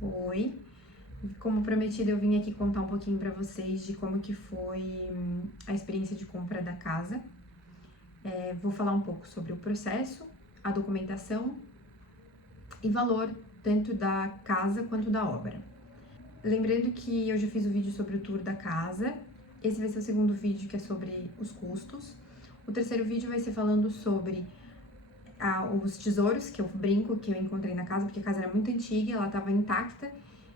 Oi, como prometido eu vim aqui contar um pouquinho para vocês de como que foi a experiência de compra da casa. Vou falar um pouco sobre o processo, a documentação e valor tanto da casa quanto da obra. Lembrando que eu já fiz o vídeo sobre o tour da casa, esse vai ser o segundo vídeo que é sobre os custos. O terceiro vídeo vai ser falando sobre os tesouros, que eu brinco, que eu encontrei na casa, porque a casa era muito antiga, ela estava intacta,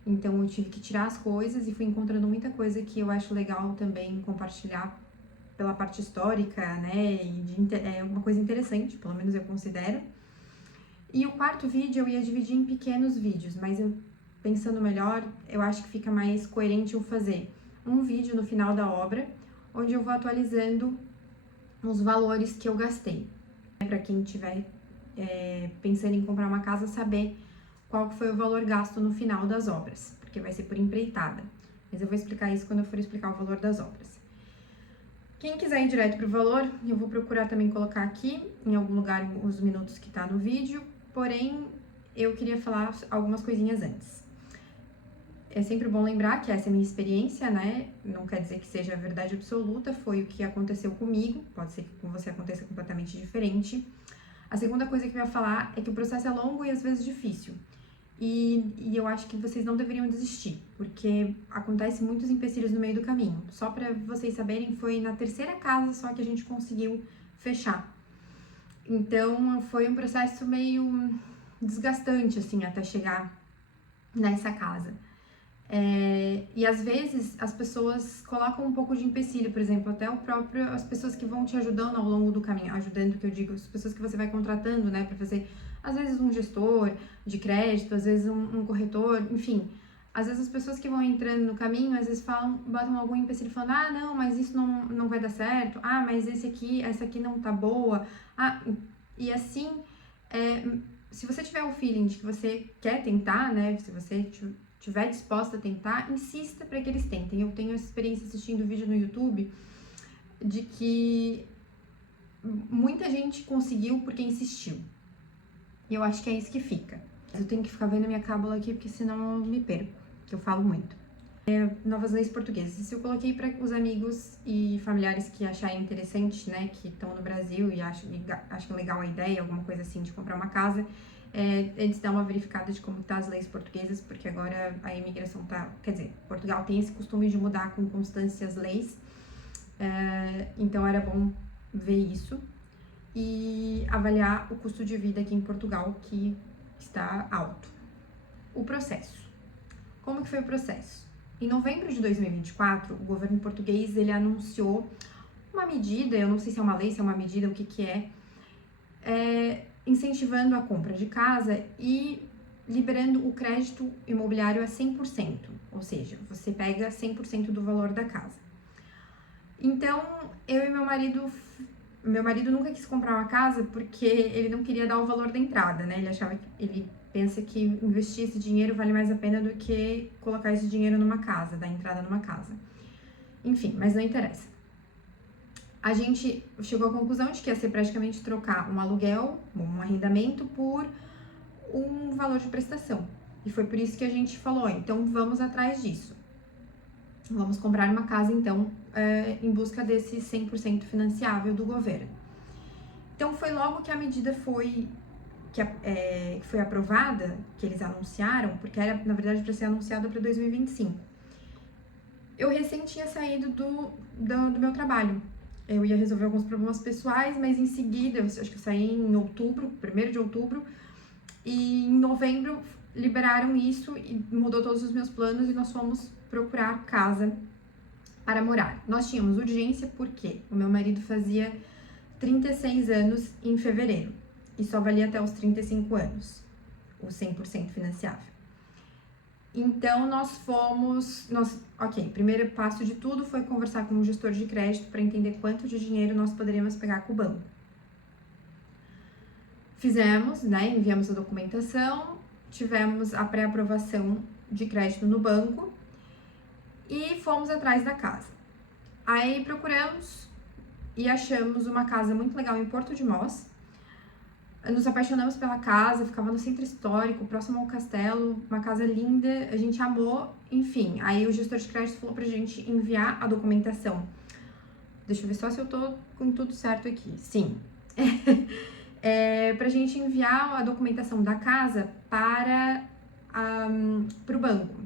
então eu tive que tirar as coisas e fui encontrando muita coisa que eu acho legal também compartilhar pela parte histórica, né, é uma coisa interessante, pelo menos eu considero. E o quarto vídeo eu ia dividir em pequenos vídeos, mas pensando melhor, eu acho que fica mais coerente eu fazer um vídeo no final da obra, onde eu vou atualizando os valores que eu gastei. Para quem tiver pensando em comprar uma casa, saber qual foi o valor gasto no final das obras, porque vai ser por empreitada. Mas eu vou explicar isso quando eu for explicar o valor das obras. Quem quiser ir direto para o valor, eu vou procurar também colocar aqui, em algum lugar, os minutos que tá no vídeo, porém, eu queria falar algumas coisinhas antes. É sempre bom lembrar que essa é a minha experiência, né? Não quer dizer que seja a verdade absoluta, foi o que aconteceu comigo, pode ser que com você aconteça completamente diferente. A segunda coisa que eu ia falar é que o processo é longo e às vezes difícil. E eu acho que vocês não deveriam desistir, porque acontece muitos empecilhos no meio do caminho. Só para vocês saberem, foi na terceira casa só que a gente conseguiu fechar. Então foi um processo meio desgastante, assim, até chegar nessa casa. E às vezes as pessoas colocam um pouco de empecilho, por exemplo, até as pessoas que vão te ajudando ao longo do caminho, ajudando que eu digo, as pessoas que você vai contratando, né, para fazer, às vezes um gestor de crédito, às vezes um corretor, enfim, às vezes as pessoas que vão entrando no caminho, às vezes botam algum empecilho falando, ah, não, mas isso não vai dar certo, ah, mas essa aqui não tá boa, e assim, se você tiver o feeling de que você quer tentar, né, se você estiver disposta a tentar, insista para que eles tentem. Eu tenho essa experiência assistindo vídeo no YouTube de que muita gente conseguiu porque insistiu. E eu acho que é isso que fica. Eu tenho que ficar vendo a minha cábula aqui, porque senão eu me perco, que eu falo muito. Novas leis portuguesas. Isso eu coloquei para os amigos e familiares que acharem interessante, né, que estão no Brasil e acham legal a ideia, alguma coisa assim, de comprar uma casa, eles dão uma verificada de como tá as leis portuguesas, porque agora a imigração tá, quer dizer, Portugal tem esse costume de mudar com constância as leis, então era bom ver isso e avaliar o custo de vida aqui em Portugal, que está alto. O processo. Como que foi o processo? Em novembro de 2024, o governo português ele anunciou uma medida, eu não sei se é uma lei, se é uma medida, o que que incentivando a compra de casa e liberando o crédito imobiliário a 100%, ou seja, você pega 100% do valor da casa. Então, eu e meu marido nunca quis comprar uma casa porque ele não queria dar o valor da entrada, né? Ele pensa que investir esse dinheiro vale mais a pena do que colocar esse dinheiro numa casa, dar entrada numa casa. Enfim, mas não interessa. A gente chegou à conclusão de que ia ser praticamente trocar um aluguel, um arrendamento, por um valor de prestação. E foi por isso que a gente falou, então vamos atrás disso. Vamos comprar uma casa, então, em busca desse 100% financiável do governo. Então, foi logo que a medida foi aprovada, que eles anunciaram, porque era, na verdade, para ser anunciada para 2025. Eu recém tinha saído do meu trabalho. Eu ia resolver alguns problemas pessoais, mas em seguida, acho que eu saí em outubro, 1º de outubro, e em novembro liberaram isso e mudou todos os meus planos e nós fomos procurar casa para morar. Nós tínhamos urgência porque o meu marido fazia 36 anos em fevereiro e só valia até os 35 anos, o 100% financiável. Então, primeiro passo de tudo foi conversar com um gestor de crédito para entender quanto de dinheiro nós poderíamos pegar com o banco. Fizemos, né, enviamos a documentação, tivemos a pré-aprovação de crédito no banco e fomos atrás da casa. Aí procuramos e achamos uma casa muito legal em Porto de Mós, Nos apaixonamos pela casa, ficava no centro histórico, próximo ao castelo, uma casa linda, a gente amou, enfim. Aí o gestor de crédito falou pra gente enviar a documentação. Deixa eu ver só se eu tô com tudo certo aqui. Sim. Pra gente enviar a documentação da casa para o banco.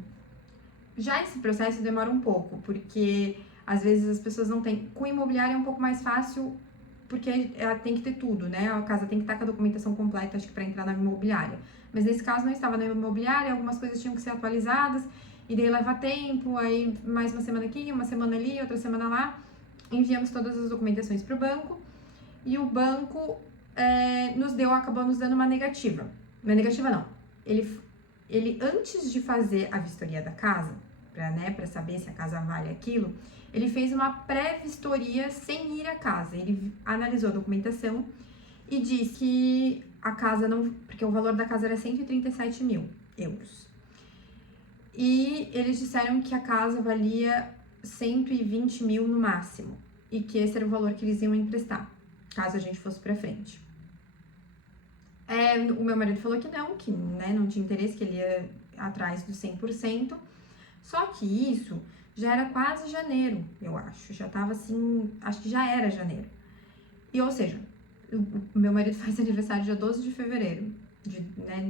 Já esse processo demora um pouco, porque às vezes as pessoas não têm. Com imobiliário é um pouco mais fácil, porque ela tem que ter tudo, né? A casa tem que estar com a documentação completa, acho que para entrar na imobiliária. Mas nesse caso não estava na imobiliária, algumas coisas tinham que ser atualizadas, e daí leva tempo, aí mais uma semana aqui, uma semana ali, outra semana lá. Enviamos todas as documentações para o banco, e o banco acabou nos dando uma negativa. Uma negativa não. Ele antes de fazer a vistoria da casa, para saber se a casa vale aquilo, ele fez uma pré-vistoria sem ir à casa. Ele analisou a documentação e disse que a casa não... Porque o valor da casa era 137 mil euros. E eles disseram que a casa valia 120 mil no máximo. E que esse era o valor que eles iam emprestar, caso a gente fosse pra frente. O meu marido falou que não tinha interesse, que ele ia atrás do 100%. Só que isso já era quase janeiro, eu acho. Já tava assim, acho que já era janeiro. E, ou seja, o meu marido faz aniversário dia 12 de fevereiro de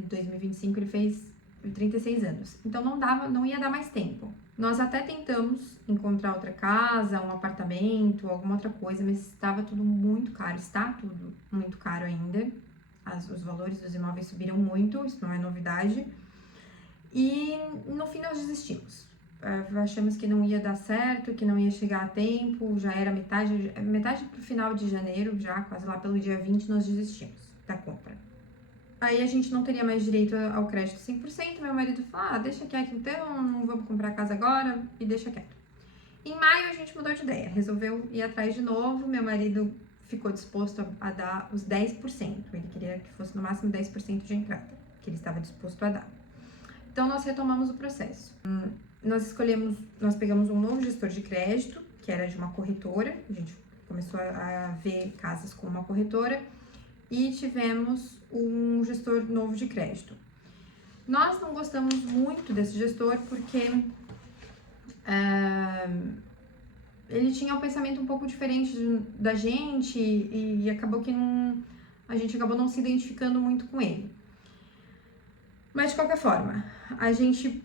2025, ele fez 36 anos. Então não ia dar mais tempo. Nós até tentamos encontrar outra casa, um apartamento, alguma outra coisa, mas estava tudo muito caro, está tudo muito caro ainda. Os valores dos imóveis subiram muito, isso não é novidade. E no fim nós desistimos. Achamos que não ia dar certo, que não ia chegar a tempo, já era metade pro final de janeiro, já quase lá pelo dia 20 nós desistimos da compra. Aí a gente não teria mais direito ao crédito 100%, meu marido falou, deixa quieto então, não vamos comprar casa agora e deixa quieto. Em maio a gente mudou de ideia, resolveu ir atrás de novo, meu marido ficou disposto a dar os 10%, ele queria que fosse no máximo 10% de entrada, que ele estava disposto a dar. Então nós retomamos o processo. Nós pegamos um novo gestor de crédito, que era de uma corretora, a gente começou a ver casas com uma corretora, e tivemos um gestor novo de crédito. Nós não gostamos muito desse gestor porque ele tinha um pensamento um pouco diferente da gente e acabou que a gente acabou não se identificando muito com ele. Mas de qualquer forma, a gente,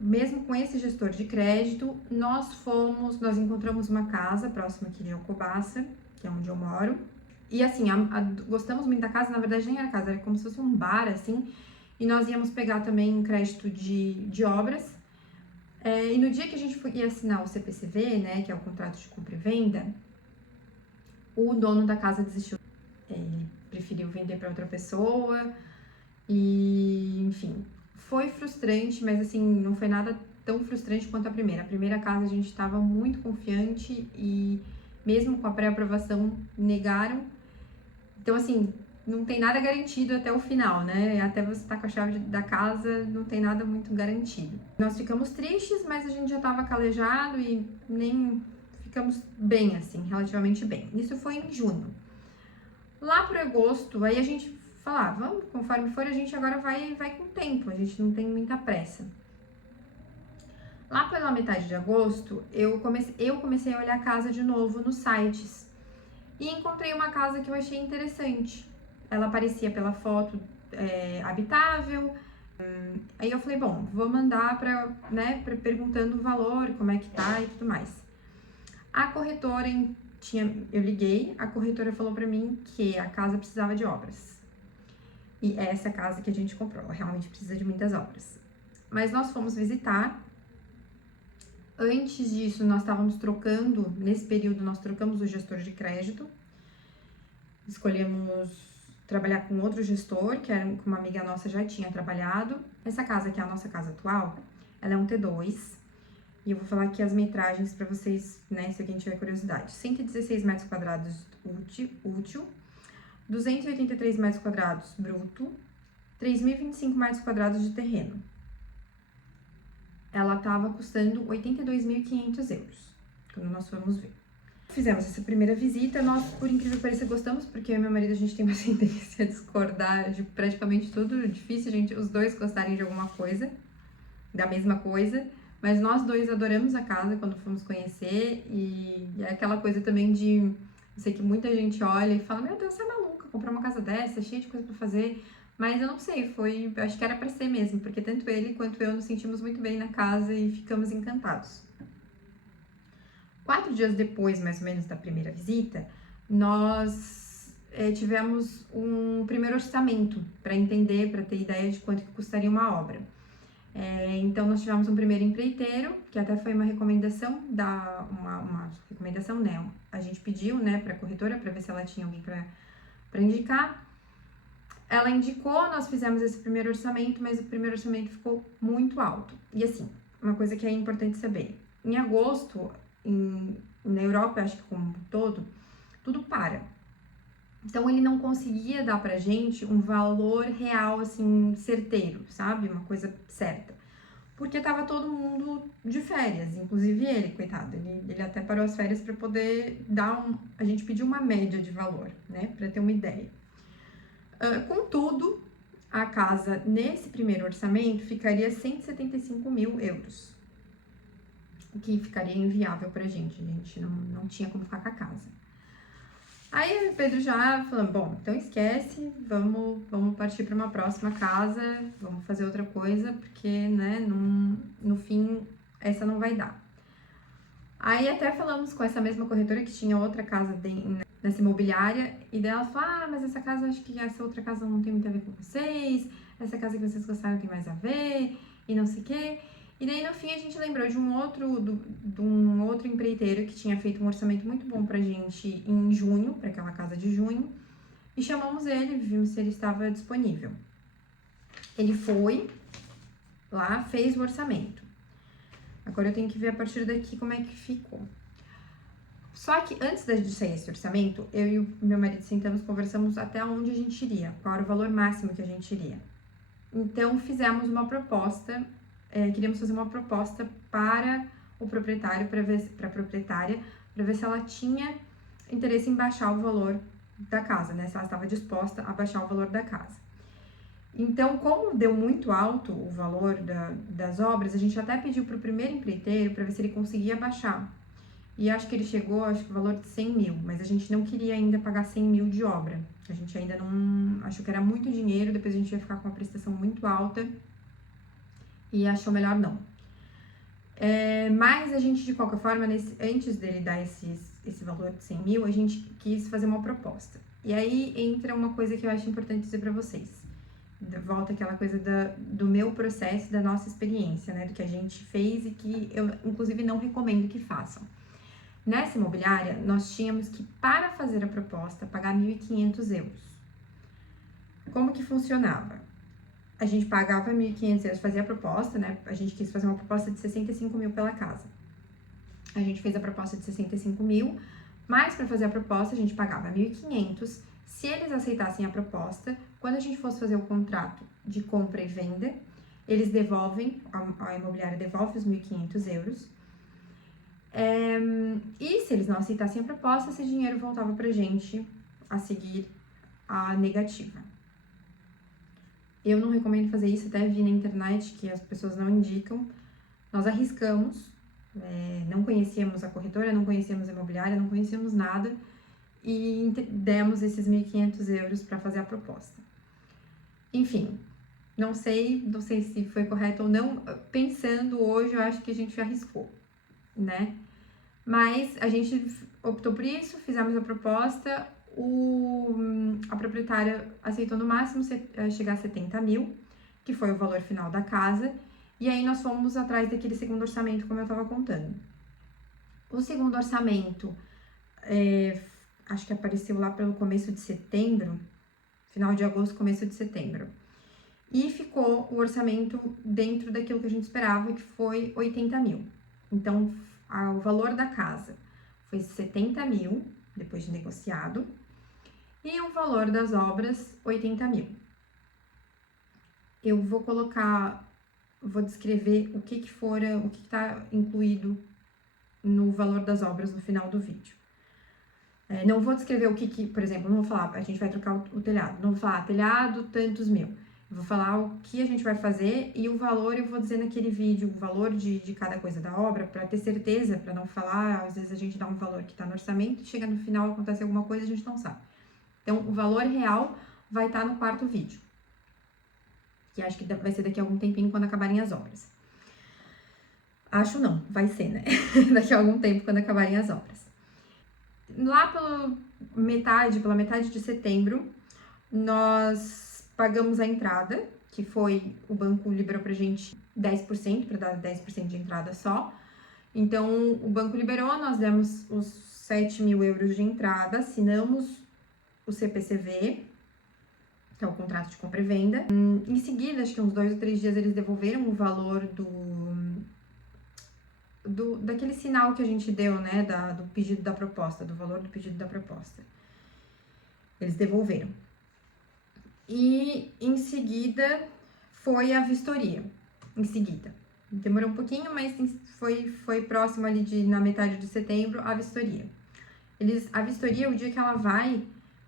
mesmo com esse gestor de crédito, nós encontramos uma casa próxima aqui de Alcobaça, que é onde eu moro. E assim, gostamos muito da casa, na verdade nem era casa, era como se fosse um bar, assim. E nós íamos pegar também um crédito de obras. E no dia que a gente ia assinar o CPCV, né, que é o contrato de compra e venda, o dono da casa desistiu. Ele preferiu vender para outra pessoa. E, enfim, foi frustrante, mas assim, não foi nada tão frustrante quanto a primeira. A primeira casa a gente estava muito confiante e mesmo com a pré-aprovação negaram. Então, assim, não tem nada garantido até o final, né? Até você estar com a chave da casa, não tem nada muito garantido. Nós ficamos tristes, mas a gente já estava calejado e nem ficamos bem, assim, relativamente bem. Isso foi em junho. Lá por agosto, aí a gente vamos, conforme for, a gente agora vai com o tempo, a gente não tem muita pressa. Lá pela metade de agosto, eu comecei a olhar casa de novo nos sites e encontrei uma casa que eu achei interessante. Ela aparecia pela foto habitável. Aí eu falei, bom, vou mandar perguntando o valor, como é que tá e tudo mais. A corretora, eu liguei, a corretora falou pra mim que a casa precisava de obras. E é essa casa que a gente comprou, ela realmente precisa de muitas obras. Mas nós fomos visitar. Antes disso, nesse período, nós trocamos o gestor de crédito. Escolhemos trabalhar com outro gestor, que era que uma amiga nossa já tinha trabalhado. Essa casa, que é a nossa casa atual, ela é um T2. E eu vou falar aqui as metragens para vocês, né, se alguém tiver curiosidade. 116 metros quadrados útil, 283 metros quadrados bruto, 3.025 metros quadrados de terreno. Ela estava custando 82.500 euros, quando nós fomos ver. Fizemos essa primeira visita, nós, por incrível que pareça, gostamos, porque eu e meu marido, a gente tem uma tendência a discordar de praticamente tudo, é difícil os dois gostarem de alguma coisa, da mesma coisa, mas nós dois adoramos a casa quando fomos conhecer, e é aquela coisa também de, eu sei que muita gente olha e fala, meu Deus, você é maluca, comprar uma casa dessa, é cheia de coisa pra fazer, mas eu não sei, acho que era pra ser mesmo, porque tanto ele quanto eu nos sentimos muito bem na casa e ficamos encantados. 4 dias depois, mais ou menos, da primeira visita, nós tivemos um primeiro orçamento para entender, para ter ideia de quanto que custaria uma obra. Então, nós tivemos um primeiro empreiteiro, que até foi uma recomendação uma recomendação, né? A gente pediu, né, para a corretora, para ver se ela tinha alguém para indicar. Ela indicou, nós fizemos esse primeiro orçamento, mas o primeiro orçamento ficou muito alto. E assim, uma coisa que é importante saber, em agosto, na Europa, acho que como um todo, tudo para. Então, ele não conseguia dar pra gente um valor real, assim, certeiro, sabe? Uma coisa certa. Porque tava todo mundo de férias, inclusive ele, coitado. Ele até parou as férias para poder a gente pediu uma média de valor, né? Pra ter uma ideia. Contudo, a casa, nesse primeiro orçamento, ficaria 175 mil euros. O que ficaria inviável pra gente. A gente não tinha como ficar com a casa. Aí o Pedro já falou, bom, então esquece, vamos partir para uma próxima casa, vamos fazer outra coisa, porque, né, no fim, essa não vai dar. Aí até falamos com essa mesma corretora que tinha outra casa nessa imobiliária, e dela falou, mas essa casa, acho que essa outra casa não tem muito a ver com vocês, essa casa que vocês gostaram tem mais a ver, e não sei o quê. E daí, no fim, a gente lembrou de um outro empreiteiro que tinha feito um orçamento muito bom pra gente em junho, para aquela casa de junho, e chamamos ele, vimos se ele estava disponível. Ele foi lá, fez o orçamento. Agora eu tenho que ver a partir daqui como é que ficou. Só que antes de sair esse orçamento, eu e o meu marido sentamos, conversamos até onde a gente iria, qual era o valor máximo que a gente iria. Então, fizemos uma proposta, queríamos fazer uma proposta para o proprietário, para a proprietária, para ver se ela tinha interesse em baixar o valor da casa, né? Se ela estava disposta a baixar o valor da casa. Então, como deu muito alto o valor das obras, a gente até pediu para o primeiro empreiteiro para ver se ele conseguia baixar. E acho que ele chegou, acho que o valor de 100 mil, mas a gente não queria ainda pagar 100 mil de obra. A gente ainda não, achou que era muito dinheiro, depois a gente ia ficar com uma prestação muito alta e achou melhor não. Mas a gente, de qualquer forma, antes dele dar esse valor de 100 mil, a gente quis fazer uma proposta. E aí entra uma coisa que eu acho importante dizer para vocês. Volta aquela coisa do meu processo, da nossa experiência, né? Do que a gente fez e que eu, inclusive, não recomendo que façam. Nessa imobiliária, nós tínhamos que, para fazer a proposta, pagar 1.500 euros. Como que funcionava? A gente pagava 1.500 euros, fazia a proposta, né? A gente quis fazer uma proposta de 65 mil pela casa. A gente fez a proposta de 65 mil, mas para fazer a proposta a gente pagava 1.500. Se eles aceitassem a proposta, quando a gente fosse fazer o contrato de compra e venda, eles devolvem, a imobiliária devolve os 1.500 euros. E se eles não aceitassem a proposta, esse dinheiro voltava pra gente a seguir a negativa. Eu não recomendo fazer isso, até vi na internet que as pessoas não indicam. Nós arriscamos, não conhecíamos a corretora, não conhecíamos a imobiliária, não conhecíamos nada e demos esses 1.500 euros para fazer a proposta. Enfim, não sei se foi correto ou não. Pensando hoje, eu acho que a gente arriscou, né? Mas a gente optou por isso, fizemos a proposta, a proprietária aceitou no máximo chegar a 70 mil, que foi o valor final da casa, e aí nós fomos atrás daquele segundo orçamento, como eu estava contando. O segundo orçamento, acho que apareceu lá pelo começo de setembro, final de agosto, começo de setembro. E ficou o orçamento dentro daquilo que a gente esperava, que foi 80 mil. Então, o valor da casa foi 70 mil, depois de negociado, e o valor das obras, 80 mil. Eu vou descrever o que está incluído no valor das obras no final do vídeo. Não vou descrever por exemplo, não vou falar, a gente vai trocar o telhado, não vou falar telhado, tantos mil. Eu vou falar o que a gente vai fazer e o valor eu vou dizer naquele vídeo, o valor de cada coisa da obra, para ter certeza, para não falar, às vezes a gente dá um valor que está no orçamento e chega no final, acontece alguma coisa e a gente não sabe. Então, o valor real vai estar no quarto vídeo, que acho que vai ser daqui a algum tempinho quando acabarem as obras. Acho não, vai ser, né? Daqui a algum tempo quando acabarem as obras. Lá pela metade de setembro, nós pagamos a entrada, que foi, o banco liberou pra gente 10%, para dar 10% de entrada só. Então, o banco liberou, nós demos os 7.000 € de entrada, assinamos o CPCV, que é o contrato de compra e venda. Em seguida, acho que uns 2 ou 3 dias, eles devolveram o valor daquele sinal que a gente deu, né, do pedido da proposta, do valor do pedido da proposta. Eles devolveram. E em seguida foi a vistoria. Em seguida. Demorou um pouquinho, mas foi próximo ali na metade de setembro, a vistoria. A vistoria, o dia que ela vai,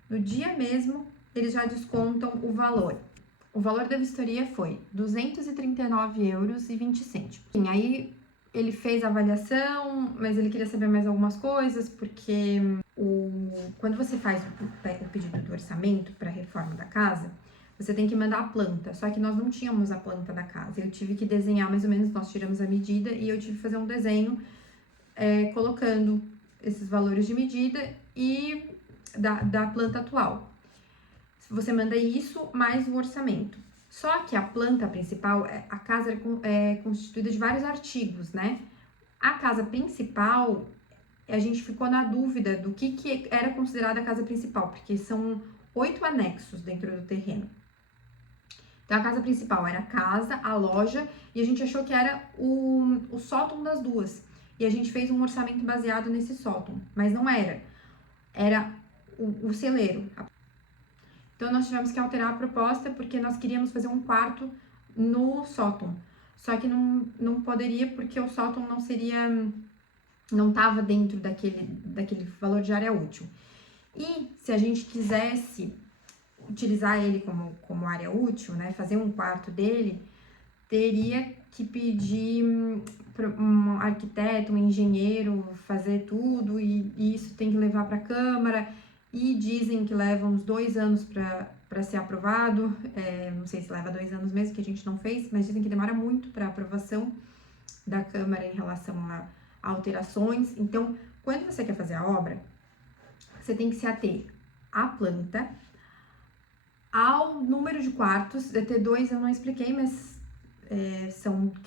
no dia mesmo, eles já descontam o valor. O valor da vistoria foi R$ 239,20 €. Aí ele fez a avaliação, mas ele queria saber mais algumas coisas, porque quando você faz o pedido do orçamento para a reforma da casa, você tem que mandar a planta, só que nós não tínhamos a planta da casa. Eu tive que desenhar mais ou menos, nós tiramos a medida e eu tive que fazer um desenho colocando esses valores de medida e da planta atual. Você manda isso mais o orçamento. Só que a planta principal, a casa é constituída de vários artigos, né? A casa principal, a gente ficou na dúvida do que era considerada a casa principal, porque são 8 anexos dentro do terreno. Então, a casa principal era a casa, a loja, e a gente achou que era o sótão das duas. E a gente fez um orçamento baseado nesse sótão, mas não era. Era o celeiro. Então, nós tivemos que alterar a proposta, porque nós queríamos fazer um quarto no sótão. Só que não poderia, porque o sótão não estava dentro daquele valor de área útil. E se a gente quisesse utilizar ele como área útil, né, fazer um quarto dele, teria que pedir um arquiteto, um engenheiro fazer tudo, e isso tem que levar para a Câmara, e dizem que leva uns 2 anos para ser aprovado, não sei se leva 2 anos mesmo, que a gente não fez, mas dizem que demora muito para aprovação da Câmara em relação a alterações. Então, quando você quer fazer a obra, você tem que se ater à planta, ao número de quartos. T2 eu não expliquei, mas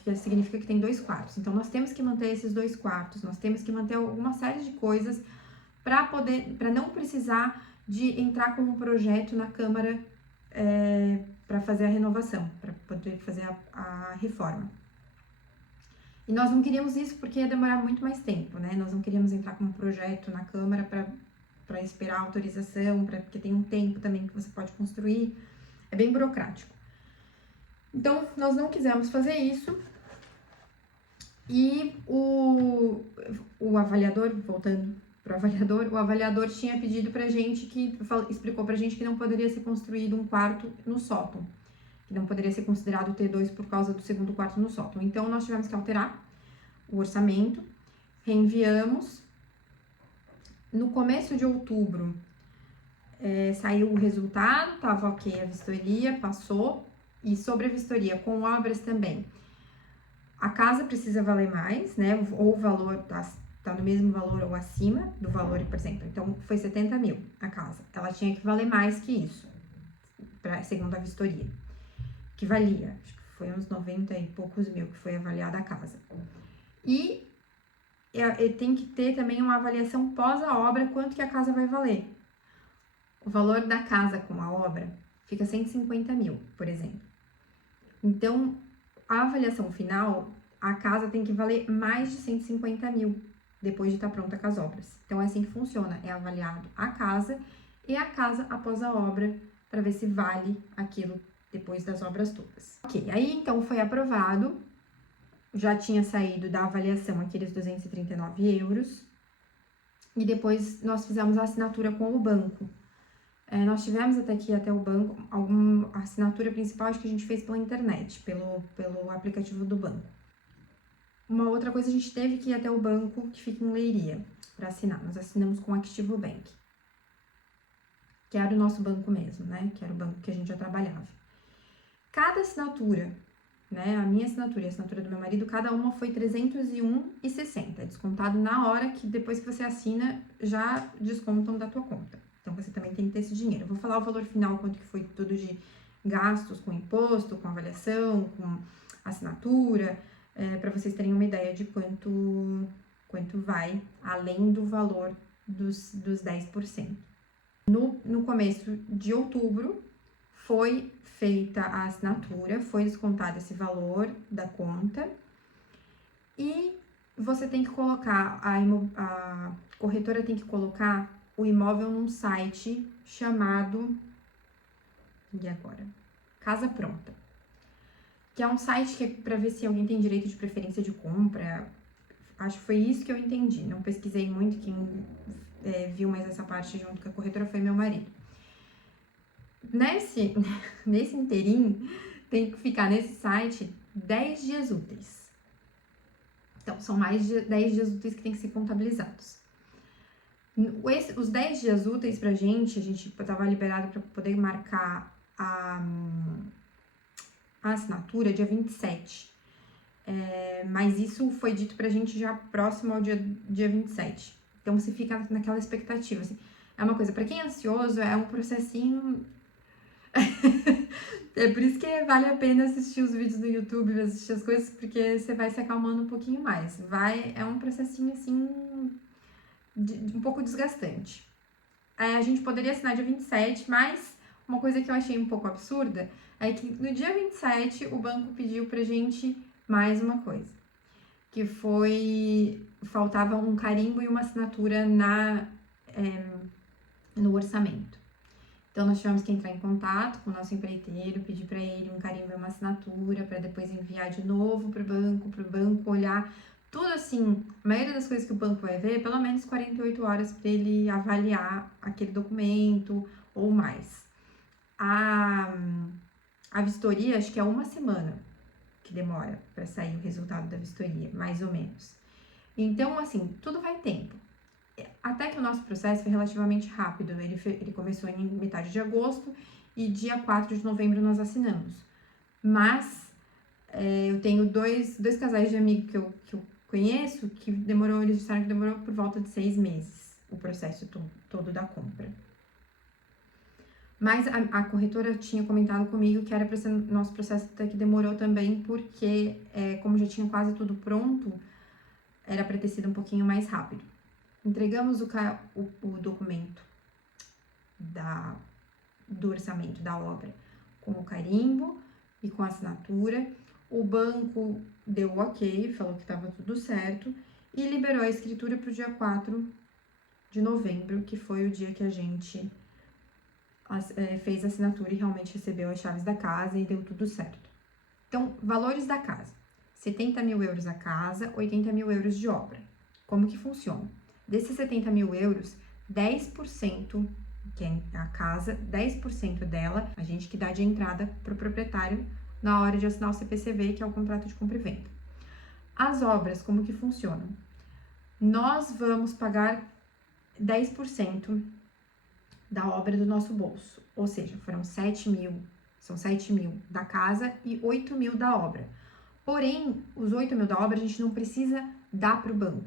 que significa que tem 2 quartos. Então, nós temos que manter esses 2 quartos, nós temos que manter alguma série de coisas para não precisar de entrar com um projeto na Câmara para fazer a renovação, para poder fazer a reforma. E nós não queríamos isso porque ia demorar muito mais tempo, né? Nós não queríamos entrar com um projeto na Câmara para esperar a autorização, porque tem um tempo também que você pode construir, é bem burocrático. Então, nós não quisemos fazer isso, e o avaliador, voltando para o avaliador tinha pedido pra gente, explicou pra gente que não poderia ser construído um quarto no sótão, que não poderia ser considerado T2 por causa do segundo quarto no sótão. Então, nós tivemos que alterar o orçamento, reenviamos. No começo de outubro, saiu o resultado, tava ok a vistoria, passou. E sobre a vistoria, com obras também, a casa precisa valer mais, né? Ou o valor tá no mesmo valor ou acima do valor, por exemplo. Então, foi 70 mil a casa. Ela tinha que valer mais que isso, segundo a vistoria. Que valia, acho que foi uns 90 e poucos mil que foi avaliada a casa. E tem que ter também uma avaliação pós a obra, quanto que a casa vai valer. O valor da casa com a obra fica 150 mil, por exemplo. Então, a avaliação final, a casa tem que valer mais de 150 mil depois de estar pronta com as obras. Então, é assim que funciona, é avaliado a casa e a casa após a obra, para ver se vale aquilo depois das obras todas. Ok, aí então foi aprovado, já tinha saído da avaliação aqueles 239 €, e depois nós fizemos a assinatura com o banco. Nós tivemos até que ir até o banco, a assinatura principal acho que a gente fez pela internet, pelo aplicativo do banco. Uma outra coisa, a gente teve que ir até o banco que fica em Leiria para assinar. Nós assinamos com o Activo Bank, que era o nosso banco mesmo, né? Que era o banco que a gente já trabalhava. Cada assinatura, né? A minha assinatura e a assinatura do meu marido, cada uma foi R$ 301,60, descontado na hora que depois que você assina, já descontam da tua conta. Então, você também tem que ter esse dinheiro. Eu vou falar o valor final, quanto que foi tudo de gastos com imposto, com avaliação, com assinatura, para vocês terem uma ideia de quanto vai, além do valor dos 10%. No começo de outubro, foi feita a assinatura, foi descontado esse valor da conta e você tem que colocar, a corretora tem que colocar o imóvel num site chamado, e agora? Casa Pronta, que é um site que é para ver se alguém tem direito de preferência de compra. Acho que foi isso que eu entendi, não pesquisei muito, quem viu mais essa parte junto com a corretora foi meu marido. Nesse inteirinho, tem que ficar nesse site 10 dias úteis. Então, são mais de 10 dias úteis que tem que ser contabilizados. Os 10 dias úteis pra gente, a gente estava liberado para poder marcar a assinatura dia 27. Mas isso foi dito pra gente já próximo ao dia 27. Então, você fica naquela expectativa. Assim, é uma coisa, pra quem é ansioso, é um processinho. É por isso que vale a pena assistir os vídeos no YouTube, assistir as coisas, porque você vai se acalmando um pouquinho mais. É um processinho assim, um pouco desgastante. A gente poderia assinar dia 27, mas uma coisa que eu achei um pouco absurda é que no dia 27 o banco pediu pra gente mais uma coisa, que faltava um carimbo e uma assinatura no orçamento. Então, nós tivemos que entrar em contato com o nosso empreiteiro, pedir para ele um carimbo e uma assinatura, para depois enviar de novo para o banco olhar. Tudo assim, a maioria das coisas que o banco vai ver, pelo menos 48 horas para ele avaliar aquele documento ou mais. A vistoria, acho que é uma semana que demora para sair o resultado da vistoria, mais ou menos. Então, assim, tudo vai tempo. Até que o nosso processo foi relativamente rápido, ele começou em metade de agosto e dia 4 de novembro nós assinamos. Mas eu tenho dois casais de amigos que eu conheço que eles disseram que demorou por volta de 6 meses o processo todo da compra. Mas a corretora tinha comentado comigo que era para ser nosso processo até que demorou também, porque como já tinha quase tudo pronto, era para ter sido um pouquinho mais rápido. Entregamos o documento do orçamento da obra com o carimbo e com a assinatura. O banco deu o ok, falou que estava tudo certo e liberou a escritura para o dia 4 de novembro, que foi o dia que a gente fez a assinatura e realmente recebeu as chaves da casa e deu tudo certo. Então, valores da casa: 70 mil euros a casa, 80 mil euros de obra. Como que funciona? Desses 70 mil euros, 10%, que é a casa, 10% dela, a gente que dá de entrada para o proprietário na hora de assinar o CPCV, que é o contrato de compra e venda. As obras, como que funcionam? Nós vamos pagar 10% da obra do nosso bolso, ou seja, são 7 mil da casa e 8 mil da obra. Porém, os 8 mil da obra a gente não precisa dar para o banco.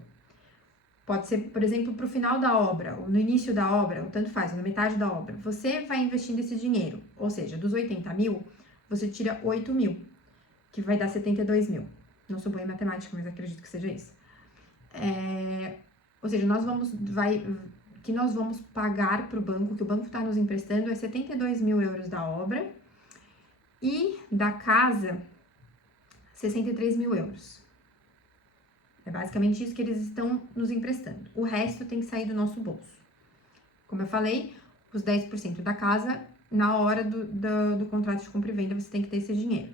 Pode ser, por exemplo, para o final da obra, ou no início da obra, ou tanto faz, ou na metade da obra. Você vai investindo esse dinheiro, ou seja, dos 80 mil, você tira 8 mil, que vai dar 72 mil. Não sou boa em matemática, mas acredito que seja isso. Ou seja, nós vamos pagar para o banco, que o banco está nos emprestando, é 72 mil euros da obra, e da casa, 63 mil euros. É basicamente isso que eles estão nos emprestando. O resto tem que sair do nosso bolso. Como eu falei, os 10% da casa, na hora do contrato de compra e venda, você tem que ter esse dinheiro.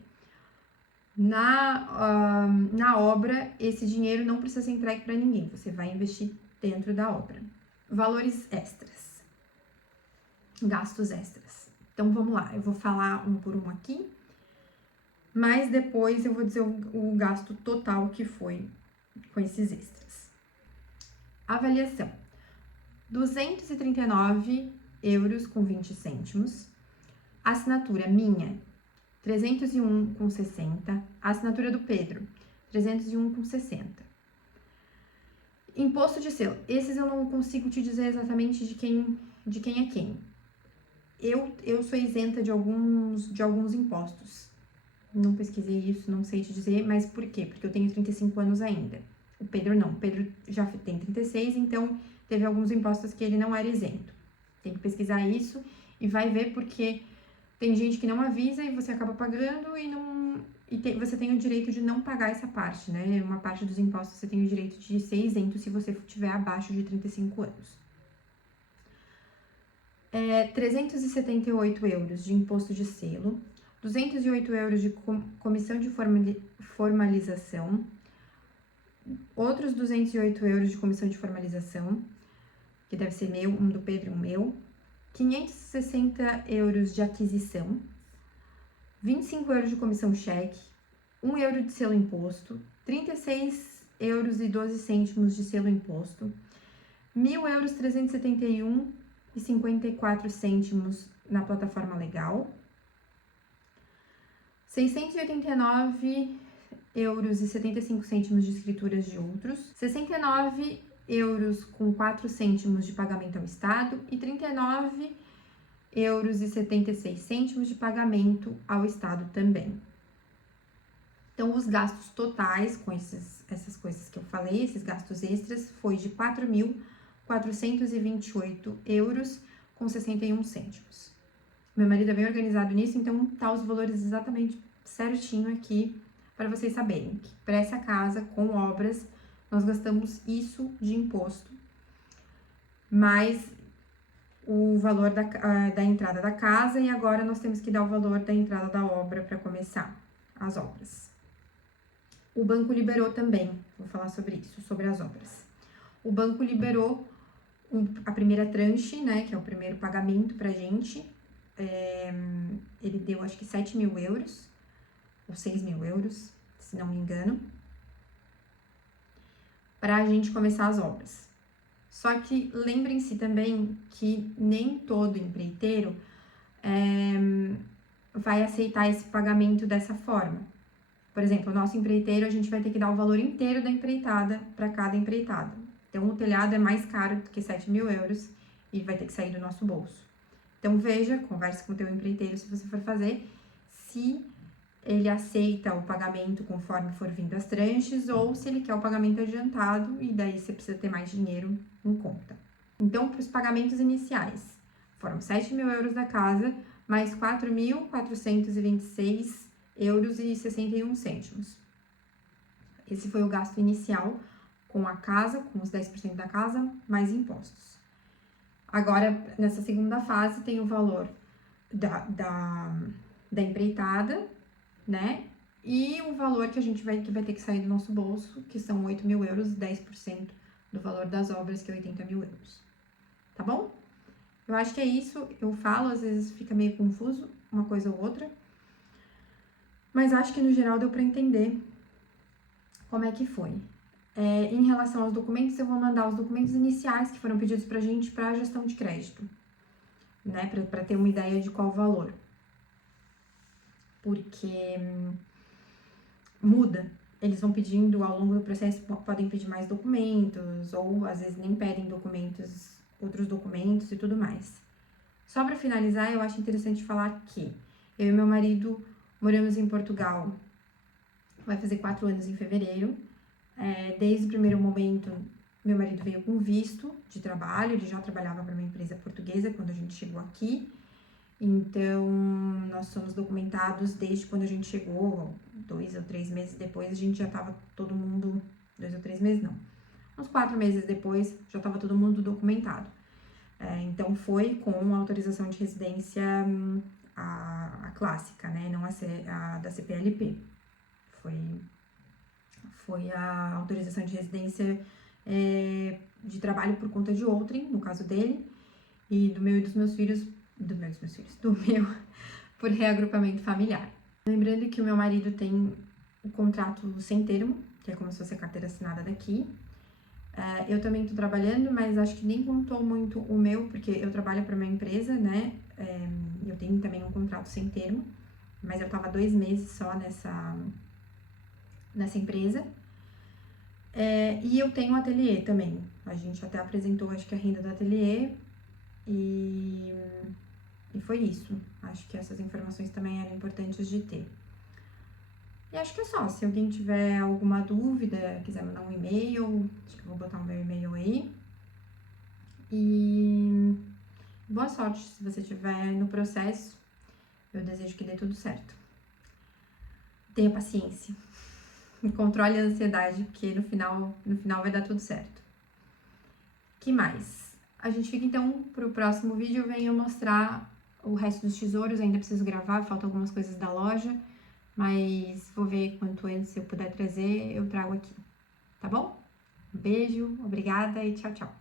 Na obra, esse dinheiro não precisa ser entregue para ninguém. Você vai investir dentro da obra. Valores extras, gastos extras. Então, vamos lá, eu vou falar um por um aqui, mas depois eu vou dizer o gasto total que foi com esses extras. Avaliação, € 239,20 €. Assinatura minha, R$ 301,60. Assinatura do Pedro, R$ 301,60. Imposto de selo. Esses eu não consigo te dizer exatamente de quem é quem. Eu sou isenta de alguns impostos. Não pesquisei isso, não sei te dizer, mas por quê? Porque eu tenho 35 anos ainda. O Pedro não. O Pedro já tem 36, então teve alguns impostos que ele não era isento. Tem que pesquisar isso e vai ver porque tem gente que não avisa e você acaba pagando você tem o direito de não pagar essa parte, né? Uma parte dos impostos você tem o direito de ser isento se você estiver abaixo de 35 anos. 378 € de imposto de selo, 208 € de comissão de formalização, outros 208 € de comissão de formalização, que deve ser meu, um do Pedro e um meu, 560 € de aquisição, 25 € de comissão cheque, 1 € de selo imposto, 36,12 € de selo imposto, 1.000 € 371,54 € na plataforma legal, 689,75 € de escrituras de outros, 69 € com 4 cêntimos de pagamento ao Estado e 39,76 € de pagamento ao Estado também. Então, os gastos totais com essas coisas que eu falei, esses gastos extras, foi de 4.428,61 € Meu marido é bem organizado nisso, então tá os valores exatamente certinho aqui para vocês saberem que para essa casa com obras nós gastamos isso de imposto, mais o valor da entrada da casa e agora nós temos que dar o valor da entrada da obra para começar as obras. O banco liberou também, vou falar sobre isso, sobre as obras. O banco liberou a primeira tranche, né, que é o primeiro pagamento pra gente. Ele deu acho que 7.000 € ou 6.000 €, se não me engano, pra gente começar as obras. Só que lembrem-se também que nem todo empreiteiro vai aceitar esse pagamento dessa forma. Por exemplo, o nosso empreiteiro, a gente vai ter que dar o valor inteiro da empreitada para cada empreitada. Então, o telhado é mais caro do que 7.000 € e vai ter que sair do nosso bolso. Então, veja, converse com o teu empreiteiro se você for fazer, se ele aceita o pagamento conforme for vindo as tranches ou se ele quer o pagamento adiantado e daí você precisa ter mais dinheiro em conta. Então, para os pagamentos iniciais, foram 7.000 € da casa, mais 4.426,61 €. Esse foi o gasto inicial com a casa, com os 10% da casa, mais impostos. Agora, nessa segunda fase, tem o valor da empreitada, né? E o valor que que vai ter que sair do nosso bolso, que são 8.000 €, 10% do valor das obras, que é 80.000 €. Tá bom? Eu acho que é isso. Eu falo, às vezes fica meio confuso, uma coisa ou outra. Mas acho que no geral deu para entender como é que foi. Em relação aos documentos, eu vou mandar os documentos iniciais que foram pedidos pra gente para a gestão de crédito, né? Para ter uma ideia de qual o valor. Porque muda. Eles vão pedindo ao longo do processo, podem pedir mais documentos, ou às vezes nem pedem documentos, outros documentos e tudo mais. Só para finalizar, eu acho interessante falar que eu e meu marido moramos em Portugal, vai fazer 4 anos em fevereiro. Desde o primeiro momento, meu marido veio com visto de trabalho, ele já trabalhava para uma empresa portuguesa quando a gente chegou aqui. Então, nós somos documentados desde quando a gente chegou, 2 ou 3 meses depois, a gente já estava todo mundo, 2 ou 3 meses não, uns 4 meses depois, já estava todo mundo documentado. Então, foi com a autorização de residência, a clássica, né, não a da CPLP, foi a autorização de residência de trabalho por conta de outrem, no caso dele, e do meu e dos meus filhos, do meu por reagrupamento familiar. Lembrando que o meu marido tem o contrato sem termo, que é como se fosse a carteira assinada daqui. Eu também tô trabalhando, mas acho que nem contou muito o meu, porque eu trabalho para uma empresa, né? Eu tenho também um contrato sem termo, mas eu tava 2 meses só nessa empresa. E eu tenho um ateliê também. A gente até apresentou, acho que a renda do ateliê e foi isso. Acho que essas informações também eram importantes de ter. E acho que é só. Se alguém tiver alguma dúvida, quiser mandar um e-mail, acho que eu vou botar o meu e-mail aí. E boa sorte se você estiver no processo. Eu desejo que dê tudo certo. Tenha paciência. Controle a ansiedade, porque no final vai dar tudo certo. Que mais? A gente fica então pro próximo vídeo. Eu venho mostrar o resto dos tesouros. Ainda preciso gravar, faltam algumas coisas da loja. Mas vou ver quanto antes eu puder trazer, eu trago aqui. Tá bom? Um beijo, obrigada e tchau, tchau.